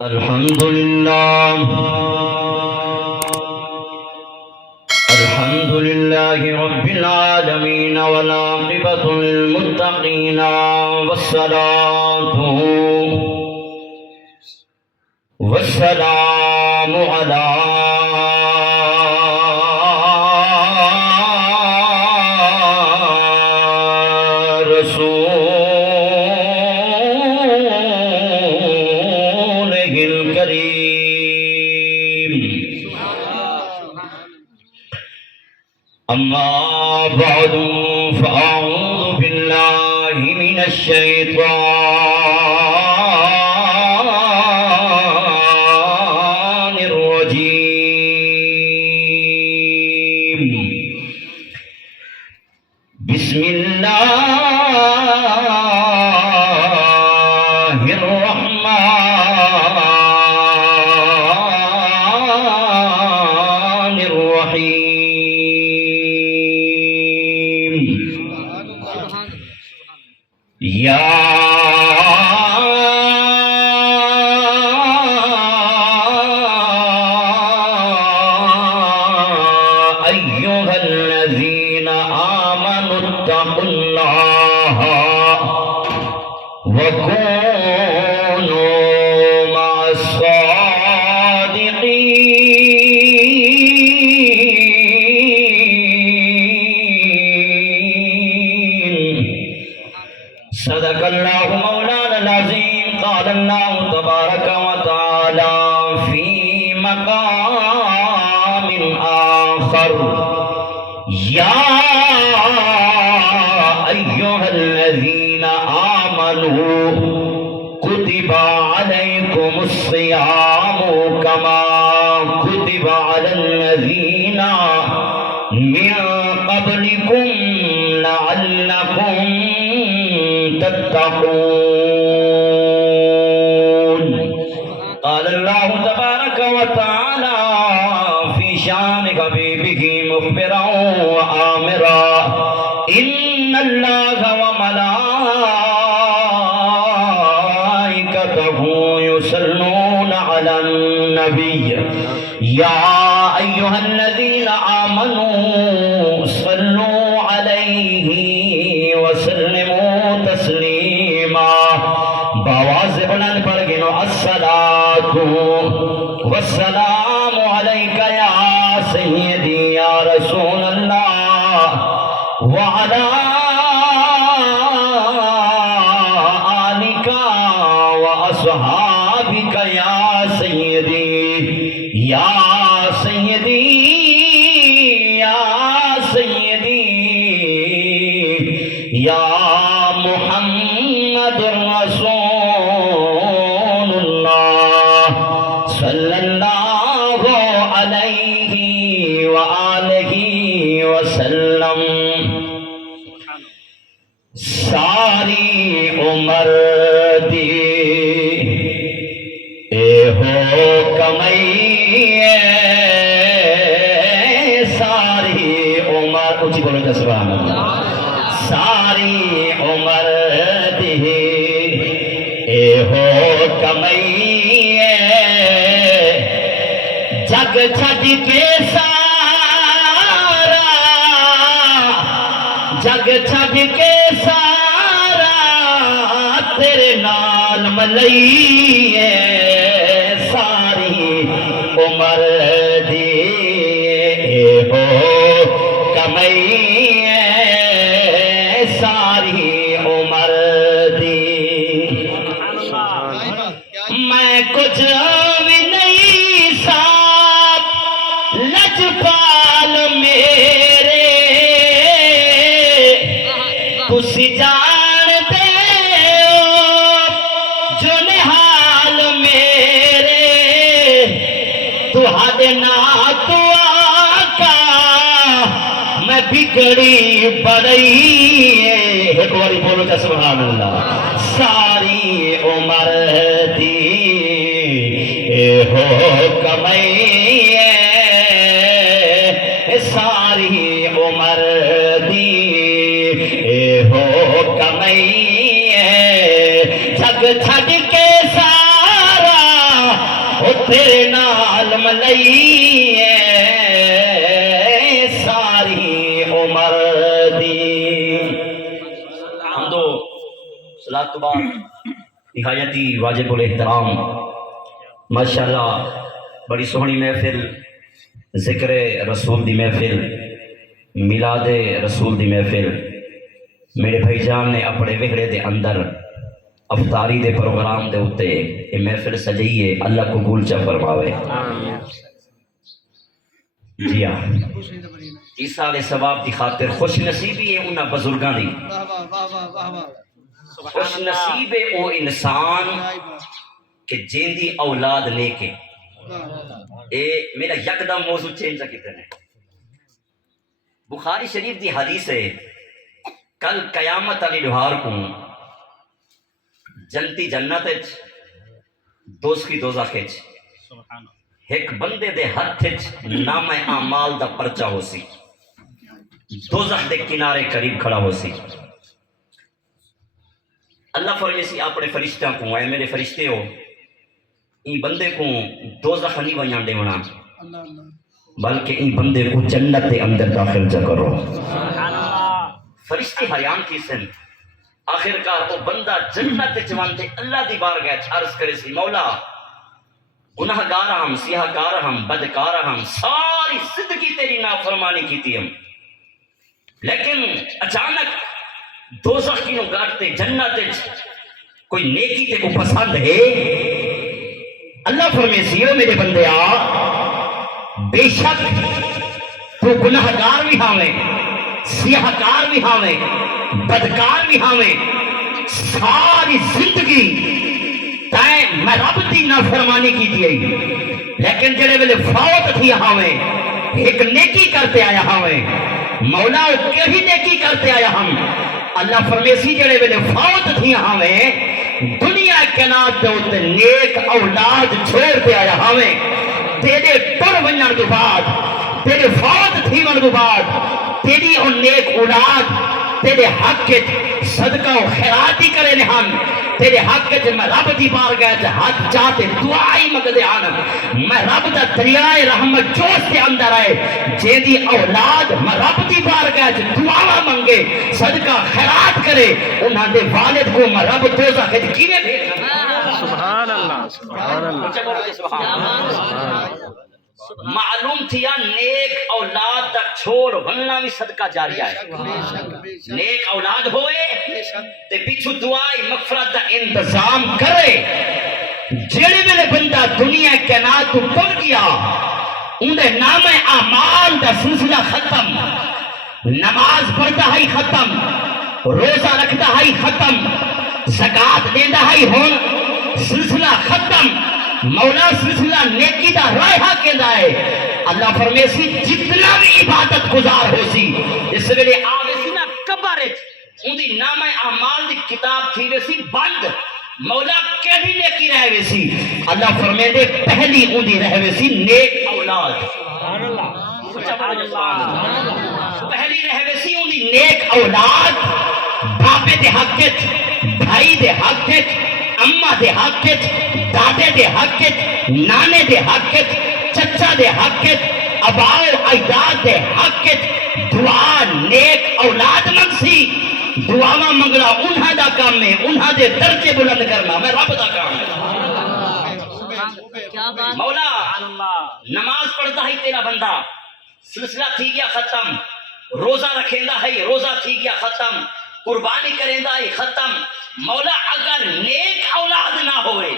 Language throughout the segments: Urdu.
الحمد لله الحمد لله رب العالمين والعاقبة للمتقين والسلام على رسوله الكريم أما بعد فأعوذ بالله من الشيطان الرجيم بسم الله الرحمن الرحيم يا أيها الذين آمنوا اتقوا الله وكونوا مع الصادقين صدق الله مولانا العظيم قال الله تبارك وتعالى في مقام آخر يا أيها الذين آمنوا كتب عليكم الصيام كما كتب على الذين من قبلكم لعلكم تتقون قال الله تبارك وتعالى في شان حبيبه مخبرا وآمرا إن الله وملائكته يصلون على النبي يا أيها الذين آمنوا صلوا عليه وسلموا تسليما بواز بلند پڑھگنو الصلاة والسلام عليك يا سيدي يا رسول الله وعلى آلك وأصحابك يا سيدي يا سيدي يا سيدي يا محمد رسول الله صلى الله عليه وآله وسلم ساری عمر دی اے ہو کمائیے ساری عمر اونچی بولو جا سبحان اللہ ساری عمر دی اے ہو کمائیے جگ چھج کے سارا جگ چھج کے سارا تیرے نال ملئیے ساری عمر دی اے ہو کمائیے ساری عمر دی میں کچھ بھی نہیں صاحب لجپال میرے تسی جانتے ہو جو نحال میرے تو حد نہ تو آقا میں بگڑی بڑی ایک باری بولو جا سبحان اللہ ساری عمر دی اے ہو کمائیے ساری عمر دی اے ہو کمائیے جگ چھڈ کے سارا تیرے نال ملئی ساری عمر دی حمدو صلاۃ تو بعد نہایتی واجب الاحترام ماشاءاللہ بڑی سونی محفل ذکر رسول دی محفل میلاد رسول دی محفل میرے بھائی جان نے اپنے وہڑے دے اندر افطاری دے پروگرام دے اتے یہ محفل سجائیے اللہ قبول چا فرماوے جی ہاں عیسیٰ علیہ ثواب دی خاطر خوش نصیبی ہے انہاں بزرگاں دی خوش نصیب ہے او انسان کہ جیندی اولاد لے کے اے میرا یکدم موضوع چینج کیتے ہیں بخاری شریف دی حدیث ہے کل قیامت علی لوہار کو جنتی جنت دوست کی دوزخ ایک بندے دے ہاتھ نام اعمال دا پرچہ ہو سی دوزخ دے کنارے قریب کھڑا ہو سی اللہ فرمیسی اپنے فرشتہ کو اے میرے فرشتے ہو این بندے کو دوزخ نہیں ویاں دے ونا بلکہ این بندے کو جنت دے اندر داخل جا کرو فرشتے حیران کی سن آخرکار وہ بندہ جنت جوانتے اللہ دی بارگاہ عرض کرے سی مولا گناہگار ہم سیاہکار ہم بدکار ہم ساری زندگی تیری نافرمانی کی تھی ہم لیکن اچانک دوزخ کی نو گاٹتے جنت کوئی نیکی تے کو پسند ہے اللہ فرمیسی ہو میرے بندے بے شک تو گناہگار بھی ہاویں سیاہکار بھی ہاویں بدکار بھی ہاویں ساری زندگی تائیں میں رب دی نافرمانی کی دی لیکن جڑے ویلے فوت تھی ہاویں ایک نیکی کرتے آیا ہاویں مولا کہی نیکی کرتے آیا ہم اللہ فرمیسی جڑے ویلے فوت تھی ہاویں دنیا کے نات دے نیک اولاد چھوڑتے آیا ہمیں تیرے ٹر ونجن تو بعد تیرے فوت تھی ون تو بعد تیری ان نیک اولاد تیرے حق صدقہ و خیراتی کرے نہان تیرے حق میں رب دی بارگاہ ہاتھ چاہتے دعائی مگدے آن میں رب دا دریائے رحمت جوش کے اندر آئے جیدی اولاد میں رب دی بارگاہ دعا منگے صدقہ خیرات کرے انہاں دے والد کو میں رب دوزخ کیویں بھیجنا سبحان اللہ سبحان اللہ سبحان اللہ معلوم تھیا نیک اولاد تک چھوڑ وننا بھی صدقہ جاریہ ہے نیک اولاد ہوئے تے پیچھو دعائی مغفرت دا انتظام کرے جڑے میں بندہ دنیا کے نات تو پڑ گیا انہیں نام اعمال دا سلسلہ ختم نماز پڑھتا ہے ختم روزہ رکھتا ہے ختم زکاة دیندہ ہے ہون سلسلہ ختم مولا سلسلہ نیکی دا رائحہ کے دائے اللہ فرمیسی جتنا بھی عبادت گزار ہو سی اس لئے آگے سی نا کبارت ان دی نام اعمال دی کتاب تھی ویسی بند مولا کہیں نیکی رہ ویسی اللہ فرمے دے پہلی ان دی رہ ویسی نیک اولاد پہلی رہ ویسی ان دی نیک اولاد باپے دے حقیت بھائی دے حقیت اممہ دے حقیت دادے دے حقیت نانے دے حقیت چچا دے حقیت ابائر اجداد دے حقیت دعا نیک اولاد منگسی دعا منگلا انہا دا کام میں انہا دے درجے بلند کرنا میں رب دا کام ہے مولا نماز پڑھتا ہی تیرا بندہ سلسلہ تھی گیا ختم روزہ رکھیندہ ہے روزہ تھی گیا ختم قربانی کریندہ ہے ختم مولا اگر نیک اولاد نہ ہوئے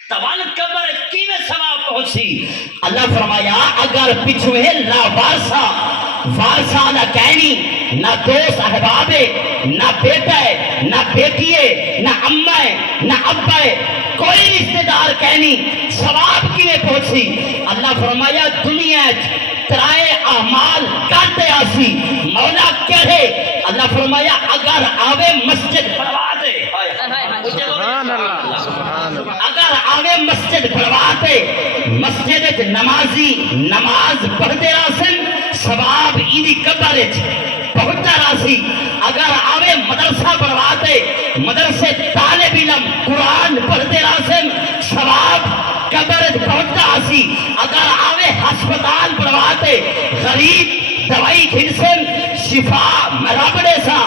توال قبر کیویں ثواب پہنچی اللہ فرمایا اگر پچھوے لا وارثہ وارثہ نہ کہنی نہ دوست احباب نہ بیٹا ہے نہ بیٹی ہے نہ اماں ہے نہ ابا ہے کوئی رشتہ دار کہنی ثواب کیویں پہنچی اللہ فرمایا دنیا ترائے اعمال کرتے آسی مولا کہے اللہ فرمایا اگر آوے مسجد بڑھوا دے سبحان اللہ سبحان اللہ اگر آوے مسجد بڑھوا دے مسجد نمازی نماز پڑھتے راسن ثواب ایدی قبرت پہنچتا راسی اگر آوے مدرسہ بڑھوا دے مدرسے طالب علم قرآن پڑھتے راسن ثواب قبر پہنچتا ہسی اگر آوے ہسپتال بنواتے غریب دوائی کھنسن شفا مرابڑے سا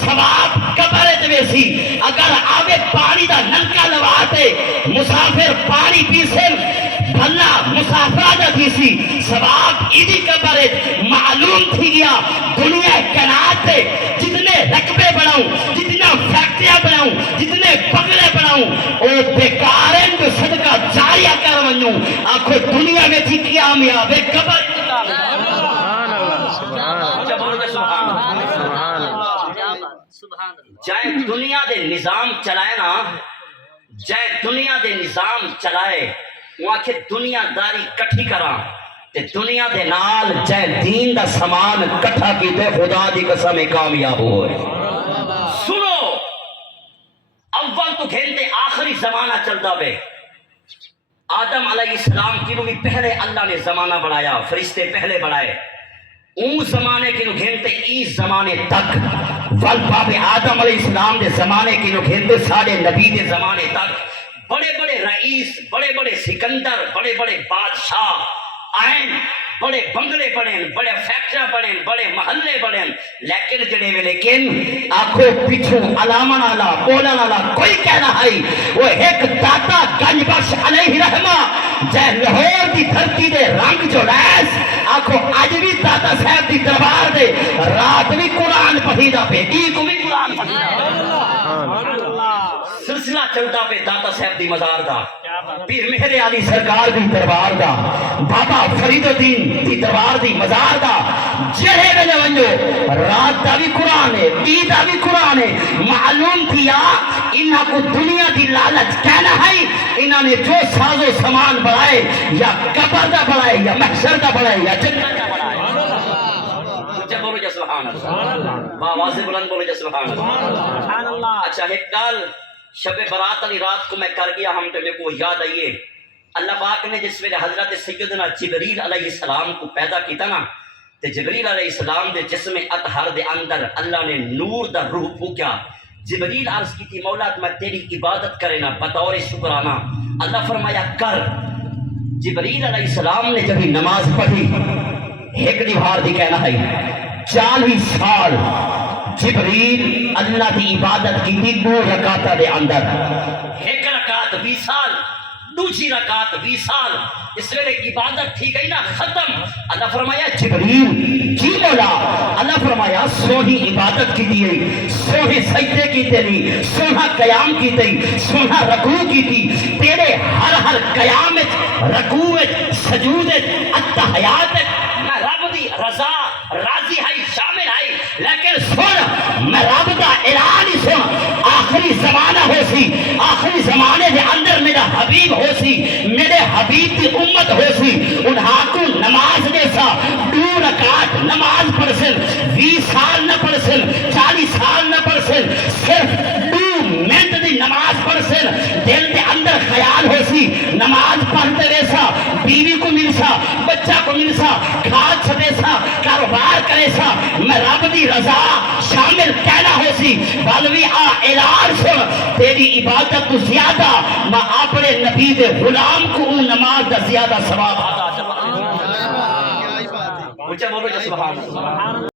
ثواب قبر دویسی اگر آوے پانی دا نلکا لواتے مسافر پانی پیسن بھلا مسافرہ دا دیسی ثواب ایدی قبر معلوم تھی گیا دنیا کائنات تے جتنے رقبے بناؤں جتنا فیکٹریاں بناؤں جتنے بنگلے بناؤں او بیکارن جو صدقہ جاریہ کر ونوں آنکھو دنیا میں تھی کامیاب ہے قبر جائے دنیا دے نظام چلائے نا جائے دنیا دے نظام چلائے وہاں کے دنیا داری کٹھی کراں تے دنیا دے نال جائے دین دا سامان کٹھا کی تے خدا دی قسم کامیاب ہوئے سنو اول تو گھنٹے آخری زمانہ چلتا بے آدم علیہ السلام کی بھی پہلے اللہ نے زمانہ بڑھایا فرشتے پہلے بڑھائے اون زمانے کے گھنٹے اس زمانے تک والباب آدم علیہ السلام دے زمانے کے گھنٹے ساڑھے نبی دے زمانے تک بڑے بڑے رئیس بڑے بڑے سکندر بڑے بڑے بادشاہ آئین بڑے بنگلے بڑھیں بڑے فیکٹریاں بڑھیں بڑے محلے بڑھیں لیکن جڑے میں لیکن آنکھوں پیچھوں علامہ نالا بولا نالا کوئی کہنا ہے وہ ایک داتا گنج بخش علیہ رحمہ جائے لاہور دی دھرتی دے رنگ جو ریس آنکھوں آج بھی داتا صاحب دی دربار دے رات بھی قرآن پڑھیدہ پہ کو بھی قرآن پڑھیدہ سلسلہ چلتا پہ داتا صاحب دی مزار دا پیر مہر علی سرکار دی دربار دا بابا فرید الدین دی دربار دی مزار دا جہے میں ونجو رات دا بھی قرآن ہے دی دا بھی قرآن ہے معلوم تھیا انہاں کو دنیا دی لالچ کہنا ہے انہاں نے جو ساز و سامان بڑھائے یا قبر دا بڑھائے یا محشر دا بڑھائے یا جنت دا بڑھائے جب بولو جا سبحان اللہ باواز بلند بولو جا سبحان اللہ اچھا ایک گال شب برات علی رات کو میں کر گیا ہم تو میرے کو یاد آئیے اللہ پاک نے جس ویلے حضرت سیدنا جبریل علیہ السلام کو پیدا کیتا نا تے جبریل علیہ السلام دے جسم اطہر دے اندر اللہ نے نور دا روح پھوکیا جبریل عرض کی تھی مولا میں تیری عبادت کرے نا بطور شکرانہ اللہ فرمایا کر جبریل علیہ السلام نے جب نماز پڑھی ایک دیوار دی کہنا ہے 40 سال جبریل اللہ دی عبادت کی تھی 2 رکعتہ دے اندر ایک رکعت 20 سال دوسری رکعت 20 سال اس ویلے عبادت تھی گئی نا ختم اللہ فرمایا جبریل جی مولا اللہ فرمایا سوہی عبادت کی تھی سوہی سجدے کی تھی سوہا قیام کی تھی سوہا رکوع کی تھی تیرے ہر قیام رکوع سجود التحیات میں رب دی رضا راضی ہے شامل ہے لیکن سن میں رب دا اعلان ہی سن آخری زمانہ ہو سی آخری زمانے دے اندر میرا حبیب ہو سی میرے حبیب دی امت ہو سی انہاں کو نماز دے سا 2 رکعت نماز پڑھ سن 20 سال نہ پڑھ سن 40 سال نہ پڑھ سن صرف 2 منٹ دی نماز پڑھ سن دل دے اندر خیال ہو سی نماز پڑھتے رہ سا بیوی کو مل سا بچہ کو مل سا کھاد چھتے سا کاروبار کرے سا میں رب دی رضا شامل کہنا ہو سی بالوی آ اعلان سن تیری عبادت تو زیادہ میں اپنے نبی دے غلام کو نماز دا زیادہ ثواب عطا کروں. مجھے بولو جا سبحان اللہ.